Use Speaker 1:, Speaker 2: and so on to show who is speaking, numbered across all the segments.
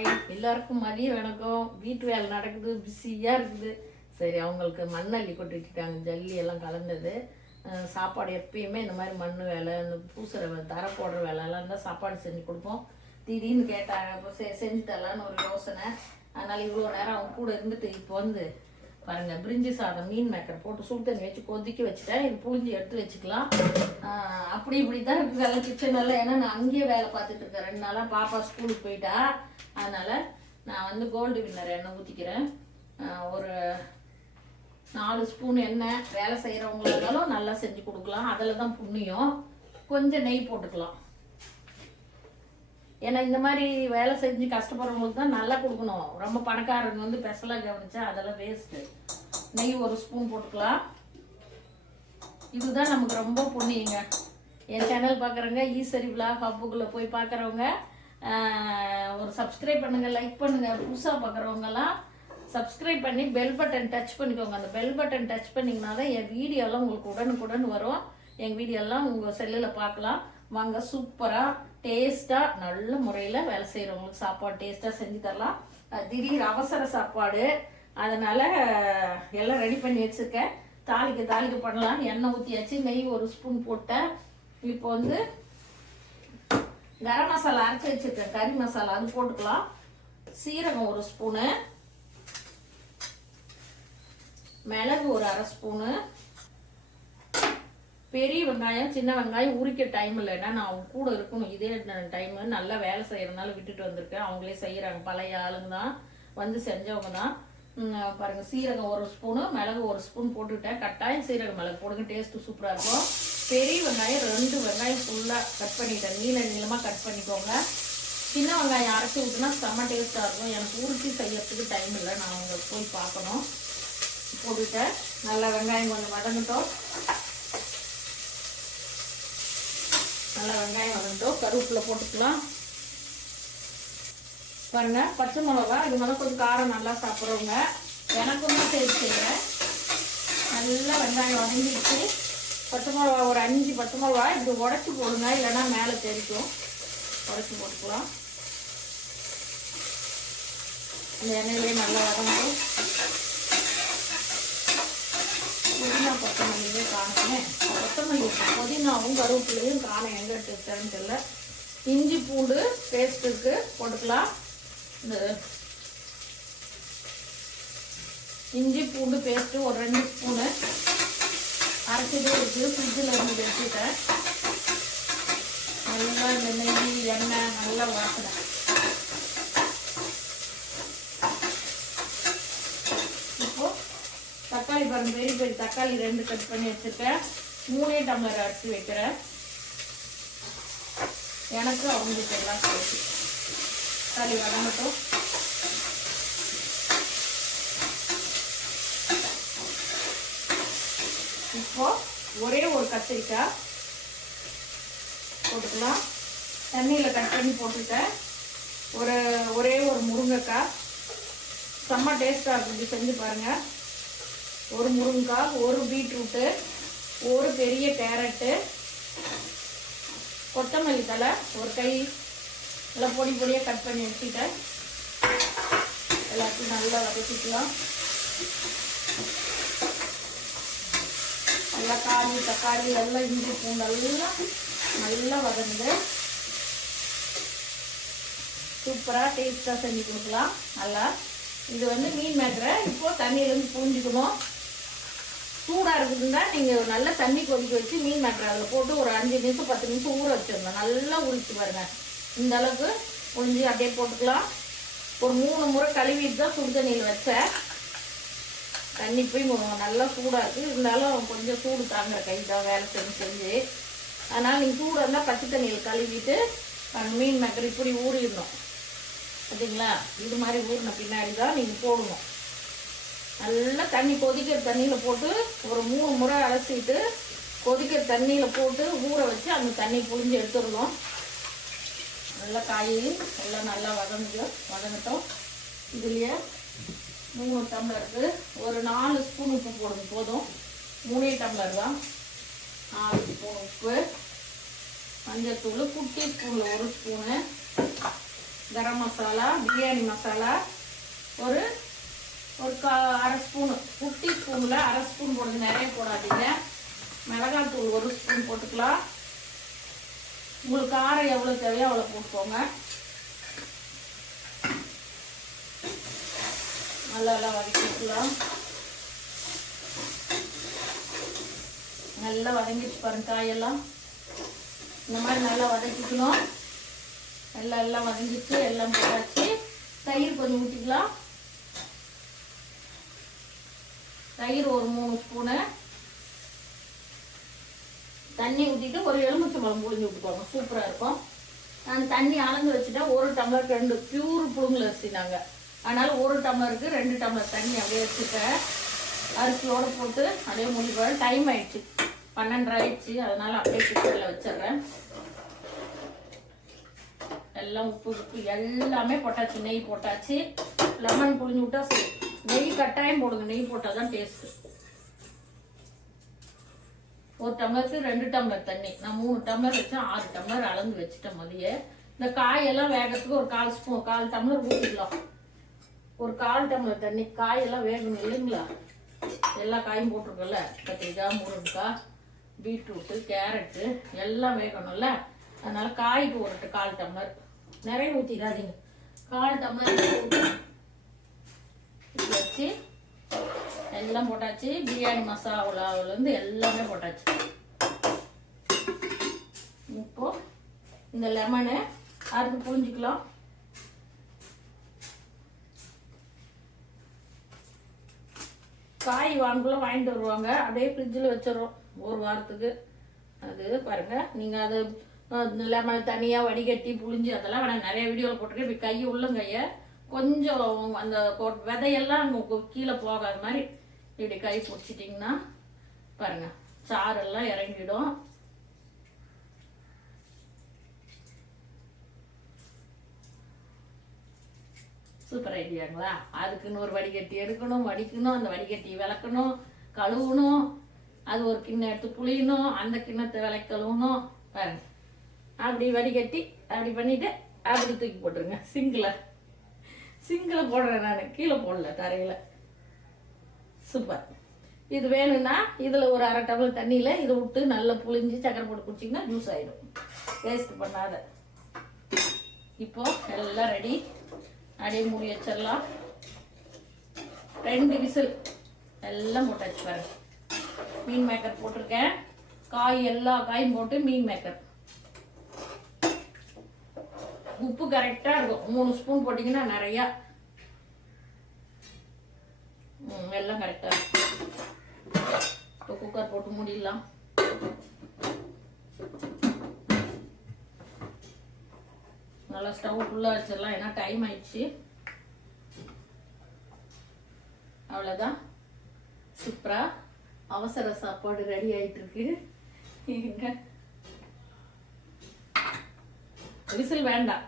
Speaker 1: Hi எல்லாருக்கும் மதிய வணக்கம். வீட்டு வேலை நடக்குது பிஸியாக இருக்குது. சரி அவங்களுக்கு மண்ணள்ளி கொட்டிட்டாங்க ஜல்லி எல்லாம் கலந்தது. சாப்பாடு எப்பயுமே இந்த மாதிரி மண் வேலை இந்த பூசுற வேலை தர போடுற வேலைலாம் இருந்தால் சாப்பாடு செஞ்சு கொடுப்போம். திடீர்னு கேட்டாங்க அப்போ செ செஞ்சு தரலான்னு ஒரு யோசனை. அதனால் இவ்வளோ நேரம் அவங்க கூட இருந்துட்டு இப்போ வந்து பாருங்க பிரிஞ்சி சாதம் மீன் மேக்கர் போட்டு சுடு தண்ணி வச்சு கொதிக்க வச்சுட்டேன். இது புளிஞ்சு எடுத்து வச்சுக்கலாம். அப்படி இப்படி தான் இருக்குது வேலை கிச்சன் எல்லாம் ஏன்னா நான் அங்கேயே வேலை பார்த்துட்டு இருக்கேன். ரெண்டு நாளாக பாப்பா ஸ்கூலுக்கு போயிட்டா. அதனால் நான் வந்து கோல்டு வின்னர் எண்ணெய் ஊற்றிக்கிறேன் ஒரு நாலு ஸ்பூன் எண்ணெய். வேலை செய்கிறவங்களா இருந்தாலும் நல்லா செஞ்சு கொடுக்கலாம். அதில் தான் புண்ணியம். கொஞ்சம் நெய் போட்டுக்கலாம். ஏன்னா இந்த மாதிரி வேலை செஞ்சு கஷ்டப்படுறவங்களுக்கு தான் நல்லா கொடுக்கணும். ரொம்ப பணக்காரங்க வந்து பெசலாக கவனிச்சா அதெல்லாம் வேஸ்ட்டு நெய் ஒரு ஸ்பூன் போட்டுக்கலாம். இதுதான் நமக்கு ரொம்ப புண்ணியங்க. என் சேனல் பார்க்குறவங்க ஈஸ்வரி விழா ஹப்புக்குள்ளே போய் பார்க்குறவங்க ஒரு சப்ஸ்கிரைப் பண்ணுங்கள் லைக் பண்ணுங்கள் புதுசாக பார்க்குறவங்கலாம் சப்ஸ்கிரைப் பண்ணி பெல் பட்டன் டச் பண்ணிக்கோங்க. அந்த பெல் பட்டன் டச் பண்ணிங்கன்னா தான் என் வீடியோலாம் உங்களுக்கு உடனுக்குடன் வரும். எங்கள் வீடியோலாம் உங்கள் செல்லில் பார்க்கலாம். வாங்க சூப்பராக டேஸ்ட்டாக நல்ல முறையில் வேலை செய்கிறவங்களுக்கு சாப்பாடு டேஸ்ட்டாக செஞ்சு தரலாம். திடீர் அவசர சாப்பாடு. அதனால் எல்லாம் ரெடி பண்ணி வச்சுருக்கேன். தாளிக்க தாளிக்க பண்ணலாம் எண்ணெய் ஊற்றியாச்சு நெய் ஒரு ஸ்பூன் போட்டேன். இப்போ வந்து கரம் மசாலா அரைச்சி வச்சிருக்கேன். கறி மசாலா அது போட்டுக்கலாம். சீரகம் ஒரு ஸ்பூனு. மிளகு ஒரு அரை ஸ்பூனு. பெரிய வெங்காயம் சின்ன வெங்காயம் உரிக்க டைம் இல்லைன்னா நான் அவங்க கூட இருக்கணும். இதே டைம் நல்லா வேலை செய்யறதுனால விட்டுட்டு வந்திருக்கேன். அவங்களே செய்யறாங்க. பழைய ஆளுங்க தான் வந்து செஞ்சவங்க தான். பாருங்க. சீரகம் ஒரு ஸ்பூனு மிளகு ஒரு ஸ்பூன் போட்டுக்கிட்டேன். கட்டாயம் சீரகம் மிளகு போடுங்க. டேஸ்ட் சூப்பரா இருக்கும். பெரிய வெங்காயம் ரெண்டு வெங்காயம் ஃபுல்லா கட் பண்ணிட்டேன். நீள நீளமா கட் பண்ணிக்கோங்க. சின்ன வெங்காயம் அரைச்சி விட்டுனா செம்ம டேஸ்டா இருக்கும். எனக்கு உருட்டி செய்யறதுக்கு டைம் இல்லை. நான் அவங்க போய் பார்க்கணும். போட்டுட்டேன் நல்லா வெங்காயம் கொஞ்சம் வதங்கட்டும். நல்லா வெங்காயம் வதங்கட்டும் கருவேப்பிலை போட்டுக்கலாம். பாருங்கள் பச்சை மிளகா இது மொதல் கொஞ்சம் காரம் நல்லா சாப்பிட்றவங்க எனக்கும் சேர்த்து செய்கிறேன் நல்லா வெங்காயம் வதங்கிடுச்சு. பச்சை மிளகா ஒரு அஞ்சு பச்சை மிளகா இப்படி உடச்சி போடுங்க இல்லைன்னா மேலே தெரிக்கும். உடச்சி போட்டுக்கலாம். இந்த எண்ணெயிலே நல்லா வதங்கும் புதினா கொத்தமல்லியே காணுமே கொத்தமல்லி புதினாவும் கருவேப்பிலையும் காணும். எங்கே எடுத்துக்கிட்டேன்னு தெரியல. இஞ்சி பூண்டு பேஸ்ட்டுக்கு போட்டுக்கலாம். இந்த இஞ்சி பூண்டு பேஸ்ட்டு ஒரு ரெண்டு ஸ்பூனு. அரைச்சதே இருக்குது ஃப்ரிட்ஜில் இருந்து வச்சுட்டேன் நல்லா இந்த நெய் எண்ணெய் நல்லா வாசனை இப்போ தக்காளி பாருங்க பெரிய பெரிய தக்காளி ரெண்டு கட் பண்ணி வச்சிருக்கேன். மூணே டம்ளர் அரிசி வைக்கிறேன். எனக்கு அவங்களுக்கு எல்லாம் சேர்த்து. தக்காளி வதங்கட்டும் இப்போ ஒரே ஒரு கத்திரிக்காய் போட்டுக்கலாம். தண்ணியில் கட் பண்ணி போட்டுட்டேன். ஒரு ஒரே ஒரு முருங்கைக்காய். செம்ம டேஸ்ட்டாக இருக்கும் செஞ்சு பாருங்கள் ஒரு முருங்கைக்காய் ஒரு பீட்ரூட்டு ஒரு பெரிய கேரட்டு கொத்தமல்லி தலை ஒரு கை நல்லா பொடி பொடியாக கட் பண்ணி வச்சுட்டேன் எல்லாத்தையும் நல்லா வதக்கிக்கலாம். நல்லா காய் தக்காளி எல்லாம் இஞ்சி பூண்டு எல்லாம் நல்லா வதந்து சூப்பராக டேஸ்ட்டாக செஞ்சு கொடுக்கலாம். நல்லா. இது வந்து மீன் மேக்கரை இப்போது தண்ணியிலேருந்து பூஞ்சிக்கணும் சூடாக இருக்குதுன்னா நீங்கள் நல்லா தண்ணி கொதிக்க வச்சு மீன் மேக்கரை அதில் போட்டு ஒரு அஞ்சு நிமிஷம் பத்து நிமிஷம் ஊற வச்சிடணும். நல்லா உரிச்சு பாருங்க. இந்த அளவுக்கு புழிஞ்சு அப்படியே போட்டுக்கலாம். ஒரு மூணு முறை கழுவிட்டு தான் சுடு தண்ணியில் வச்சேன். தண்ணி போய் நல்லா சூடாக இருக்குது இருந்தாலும் கொஞ்சம் சூடு தாங்குற கை தான் வேலை செஞ்சு செஞ்சு. அதனால் நீங்கள் சூடாக இருந்தால் பச்சை தண்ணியில் கழுவிட்டு மீன் மேக்கர் இப்படி ஊறிடணும். பார்த்தீங்களா இது மாதிரி ஊறின பின்னாடி தான் நீங்கள் போடணும். நல்லா தண்ணி கொதிக்கிற தண்ணியில் போட்டு ஒரு மூணு முறை அலசிட்டு கொதிக்கிற தண்ணியில் போட்டு ஊற வச்சு அந்த தண்ணி புழிஞ்சு எடுத்துடணும். நல்லா காய் எல்லாம் நல்லா வதங்கும் வதங்கட்டும். இதுலேயே மூணு டம்ளருக்கு ஒரு நாலு ஸ்பூன் உப்பு போடுங்க போதும். மூணே டம்ளர் தான். நாலு ஸ்பூன் உப்பு. மஞ்சத்தூள் குட்டி ஸ்பூனில் ஒரு ஸ்பூனு கரம் மசாலா பிரியாணி மசாலா. ஒரு ஒரு கா அரை ஸ்பூனு. குட்டி ஸ்பூனில் அரை ஸ்பூன் போடுறது நிறைய போடாதீங்க. மிளகாத்தூள் ஒரு ஸ்பூன் போட்டுக்கலாம். உங்களுக்கு காரம் எவ்வளோ தேவையோ அவ்வளோ போட்டுக்கோங்க. நல்லா நல்லா வதக்கிக்கலாம் நல்லா வதங்கிச்சு பாருங்க காயெல்லாம். இந்த மாதிரி நல்லா வதக்கிக்கணும். எல்லாம் எல்லாம் வதங்கிச்சு எல்லாம் போட்டாச்சு. தயிர் கொஞ்சம் ஊற்றிக்கலாம் தயிர் ஒரு மூணு ஸ்பூனு. தண்ணி ஊற்றிட்டு ஒரு எலுமிச்சம்பழம் புழிஞ்சு விட்டுக்கோங்க சூப்பராக இருக்கும். நான் தண்ணி அளந்து வச்சுட்டா ஒரு டம்ளர் ரெண்டு பியூர் புழுங்கல் அரிசி நாங்கள் அதனால் ஒரு டம்ளருக்கு ரெண்டு டம்ளர் தண்ணி அப்படியே வச்சுட்டேன் அரிசியோடு போட்டு அப்படியே முடிப்பேன் டைம் ஆயிடுச்சு. பன்னெண்டரை ஆயிடுச்சு. அதனால் அப்படியே குக்கரில் வச்சிடுறேன். எல்லாம் உப்பு உப்பு எல்லாமே போட்டாச்சு. நெய் போட்டாச்சு. லெமன் புழிஞ்சு விட்டா சரி. நெய் கட்டாயம் போடுங்க. நெய் போட்டால் தான் டேஸ்ட்டு ஒரு டம்ளருக்கு ரெண்டு டம்ளர் தண்ணி. நான் மூணு டம்ளர் வச்சேன் ஆறு டம்ளர் அளந்து வச்சுட்டேன் மதிய. இந்த காயெல்லாம் வேகத்துக்கு ஒரு கால் ஸ்பூன் கால் டம்ளர் ஊற்றிக்கலாம் ஒரு கால் டம்ளர் தண்ணி. காயெல்லாம் வேகணும் இல்லைங்களா? எல்லா காயும் போட்டிருக்கோம்ல? கத்திரிக்காய் முருங்கைக்காய் பீட்ரூட்டு கேரட்டு எல்லாம் வேகணும்ல. அதனால காய்க்கு ஒரு கால் டம்ளர். நிறைய ஊற்றிடாதீங்க கால் டம்ளர் வச்சு எல்லாம் போட்டாச்சு. பிரியாணி மசாலாவிலேருந்து எல்லாமே போட்டாச்சு. இப்போ இந்த லெமனு அறுத்து புரிஞ்சுக்கலாம். காய் வாங்கக்குள்ள வாங்கிட்டு வருவாங்க. அப்படியே ஃப்ரிட்ஜில் வச்சிடுறோம். ஒரு வாரத்துக்கு. அது பாருங்கள் நீங்கள் அது லெமனை தனியாக வடிகட்டி புழிஞ்சு அதெல்லாம் வேணாம். நிறைய வீடியோவில் போட்டிருக்கேன். இப்போ கை உள்ளங்கையை கொஞ்சம் அந்த விதையெல்லாம் அங்கே கீழே போகாத மாதிரி இப்படி கை பிடிச்சிட்டிங்கன்னா பாருங்க சாரெல்லாம் இறங்கிடும். சூப்பர் ஐடியாங்களா? அதுக்குன்னு ஒரு வடிகட்டி எடுக்கணும் வடிக்கணும் அந்த வடிகட்டி விளக்கணும் கழுவணும். அது ஒரு கிண்ணம் எடுத்து புளியணும் அந்த கிண்ணத்தை விலை கழுவணும் பாருங்க. அப்படி வடிகட்டி அப்படி பண்ணிட்டு அப்படி தூக்கி போட்டுருங்க. சிங்கில். சிங்கில் போடுறேன் நான். கீழே போடல தரையில். சூப்பர் இது வேணும்னா இதில் ஒரு அரை டம்ளர் தண்ணியில் இதை விட்டு நல்லா புளிஞ்சு சக்கரை போட்டு குடிச்சிங்கன்னா ஜூஸ் ஆகிடும் வேஸ்ட் பண்ணாத. இப்போ எல்லாம் ரெடி அப்படியே மூடி வச்சிடலாம். ரெண்டு விசில் எல்லாம் போட்டாச்சு பாருங்க. மீன் மேக்கர் போட்டிருக்கேன். காய் எல்லா காயும் போட்டு மீன் மேக்கர் உப்பு கரெக்டாக இருக்கும். மூணு ஸ்பூன் போட்டிங்கன்னா நிறையா. எல்லாம் கரெக்டாக இருக்கும். இப்போ குக்கர் போட்டு மூடிடலாம். நல்லா ஸ்டவ் ஃபுல்லாக வச்சிடலாம். ஏன்னா டைம் ஆயிடுச்சு. அவ்வளோதான் சூப்பரா. அவசர சாப்பாடு ரெடி ஆயிட்டு இருக்கு விசில் வேண்டாம்.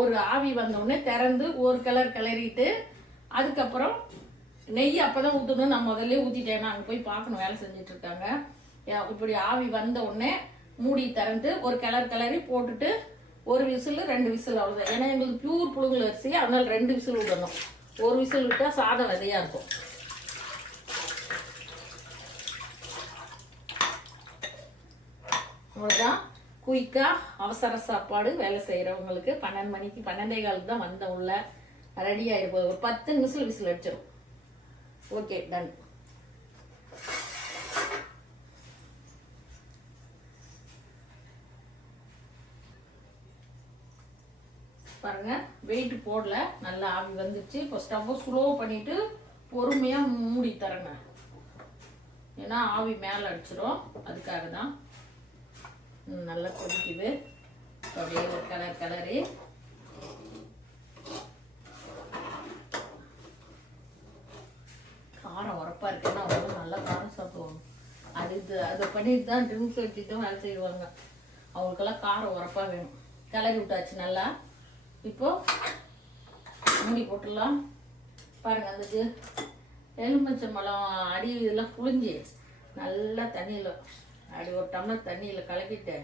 Speaker 1: ஒரு ஆவி வந்தோடனே திறந்து ஒரு கலர் கிளறிட்டு அதுக்கப்புறம் நெய் அப்பதான் ஊற்றணும் நான் முதல்ல ஊற்றிட்டேன் நான் அங்கே போய் பார்க்கணும் வேலை செஞ்சுட்டு இருக்காங்க. இப்படி ஆவி வந்த உடனே மூடி திறந்து ஒரு கிளர் கிளறி போட்டுட்டு ஒரு விசில் ரெண்டு விசில் அவ்வளோதான் ஏன்னா எங்களுக்கு பியூர் புழுங்கல் அரிசி அதனால ரெண்டு விசில் விடணும் ஒரு விசில் விட்டால் சாதம் விதையா இருக்கும். அவ்வளோதான் குயிக்காக அவசர சாப்பாடு வேலை செய்கிறவங்களுக்கு பன்னெண்டு மணிக்கு பன்னெண்டே காலுக்கு தான் வந்த உள்ள ரெடியாக இருப்போம் ஒரு பத்து நிமிஷம் விசில் அடிச்சிடும் ஓகே டன் பாருங்க வெயிட் போடல. நல்லா ஆவி வந்துருச்சு இப்போ ஸ்டவ்வை ஸ்லோ பண்ணிட்டு பொறுமையாக மூடி தரங்க ஏன்னா ஆவி மேலே அடிச்சிடும் அதுக்காக தான் நல்லா கொதிக்குது. அப்படியே ஒரு கலர் கலரு காரம் உரப்பா இருக்குன்னா அவ்வளோ நல்லா காரம் சாப்பிடுவாங்க. அது இது அதை பண்ணிட்டு தான் ட்ரிங்க்ஸ் வச்சுட்டு வேலை செய்வாங்க. அவங்களுக்கெல்லாம் காரம் உரப்பா வேணும். கலரி விட்டாச்சு நல்லா. இப்போ மூடி போட்டுடலாம். பாருங்க அந்த எலுமிச்சம்பழம் அடி இதெல்லாம் புழிஞ்சி நல்லா தண்ணியில் அப்படி ஒரு டம்ளர் தண்ணியில் கலக்கிட்டு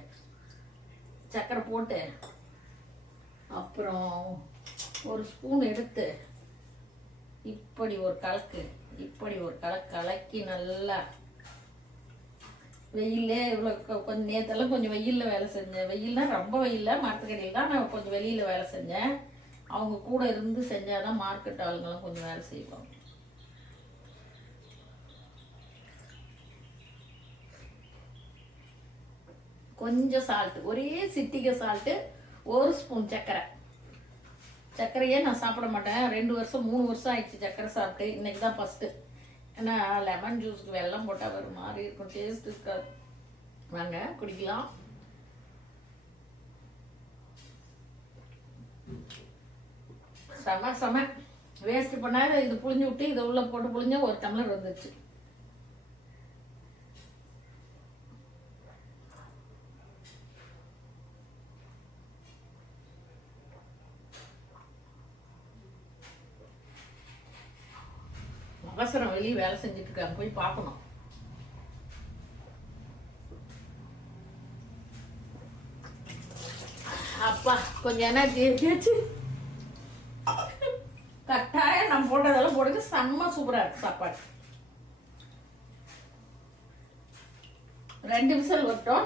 Speaker 1: சர்க்கரை போட்டு அப்புறம் ஒரு ஸ்பூன் எடுத்து இப்படி ஒரு கலக்கு இப்படி ஒரு கலக்கு கலக்கி நல்லா வெயிலே இவ்வளோ கொஞ்சம் நேற்றெல்லாம் கொஞ்சம் வெயிலில் வேலை செஞ்சேன். வெயில்னா ரொம்ப வெயிலில் மரத்துக்கடையில் தான் நான் கொஞ்சம் வெளியில் வேலை செஞ்சேன். அவங்க கூட இருந்து செஞ்சாதான் மார்க்கெட் ஆளுங்கெல்லாம் கொஞ்சம் வேலை செய்வாங்க. கொஞ்சம் சால்ட்டு ஒரே சிட்டிகை சால்ட்டு ஒரு ஸ்பூன் சர்க்கரை சர்க்கரையே நான் சாப்பிட மாட்டேன். ரெண்டு வருஷம் மூணு வருஷம் ஆயிடுச்சு சர்க்கரை சாப்பிட்டு. இன்றைக்கி தான் ஃபஸ்ட்டு ஏன்னா லெமன் ஜூஸ்க்கு வெல்லம் போட்டால் ஒரு மாதிரி இருக்கும். டேஸ்ட் இருக்காது. வாங்க குடிக்கலாம். செம செம. வேஸ்ட் பண்ணாத இது புளிஞ்சு விட்டு இதை உள்ளே போட்டு புளிஞ்சா ஒரு டம்ளர் வந்துச்சு போய் வேலை செஞ்சுட்டு இருக்காங்க போய் பார்க்கணும். அப்பா கொஞ்சம் எனர்ஜி ஏற்றியாச்சு கட்டாயம் நம்ம போட்டதெல்லாம் போடுங்க. செம்ம சூப்பராக இருக்கு சாப்பாடு. ரெண்டு விசில் வரட்டும்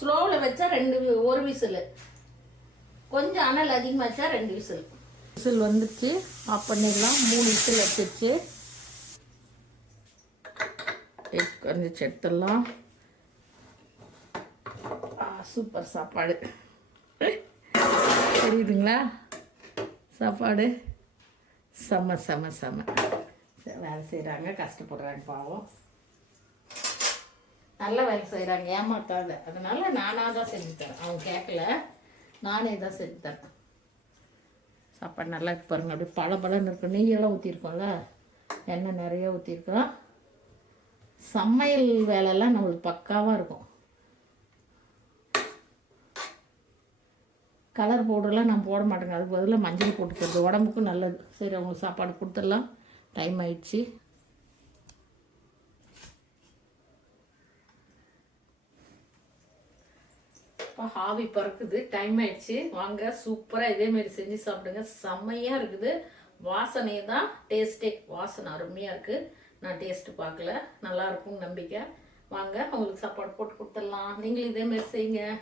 Speaker 1: ஸ்லோவில் வச்சா ரெண்டு ஒரு விசில். கொஞ்சம் அனல் அதிகமாக வச்சா ரெண்டு விசில். விசில் வந்துச்சு. ஆஃப் பண்ணிடலாம். மூணு விசில் வச்சிருச்சு. கொஞ்சம் எடுத்துடலாம் சூப்பர் சாப்பாடு. தெரியுதுங்களா? சாப்பாடு. செம்ம செம்ம செம்ம வேலை செய்கிறாங்க கஷ்டப்படுறாங்க பாவம். நல்ல வேலை செய்கிறாங்க ஏமாத்தாத. அதனால் நானாக தான் செஞ்சு தரேன். அவங்க கேட்கல நானே தான் செஞ்சு தரேன். சாப்பாடு நல்லா இருக்கு பாருங்கள் அப்படியே பழ பழன்னு இருக்கும் நெய்யெல்லாம் ஊற்றிருக்கோம்ல எண்ணெய் நிறைய ஊற்றிருக்கோம் சமையல் வேலைலாம் நம்மளுக்கு பக்காவாக இருக்கும். கலர் பவுடர்லாம் நான் போட மாட்டேங்க. அதுக்கு பதிலாக மஞ்சள் போட்டுக்கிறது உடம்புக்கும் நல்லது. சரி அவங்களுக்கு சாப்பாடு கொடுத்துடலாம். டைம் ஆயிடுச்சு. இப்போ ஹாவி பறக்குது. டைம் ஆயிடுச்சு. வாங்க சூப்பராக இதேமாரி செஞ்சு சாப்பிடுங்க. செம்மையாக இருக்குது. வாசனை தான் டேஸ்ட்டே வாசனை அருமையாக இருக்குது நான் டேஸ்ட்டு பார்க்கல. நல்லாயிருக்கும்னு நம்பிக்கை. வாங்க அவங்களுக்கு சாப்பாடு போட்டு கொடுத்துடலாம். நீங்களும் இதேமாரி செய்யுங்க.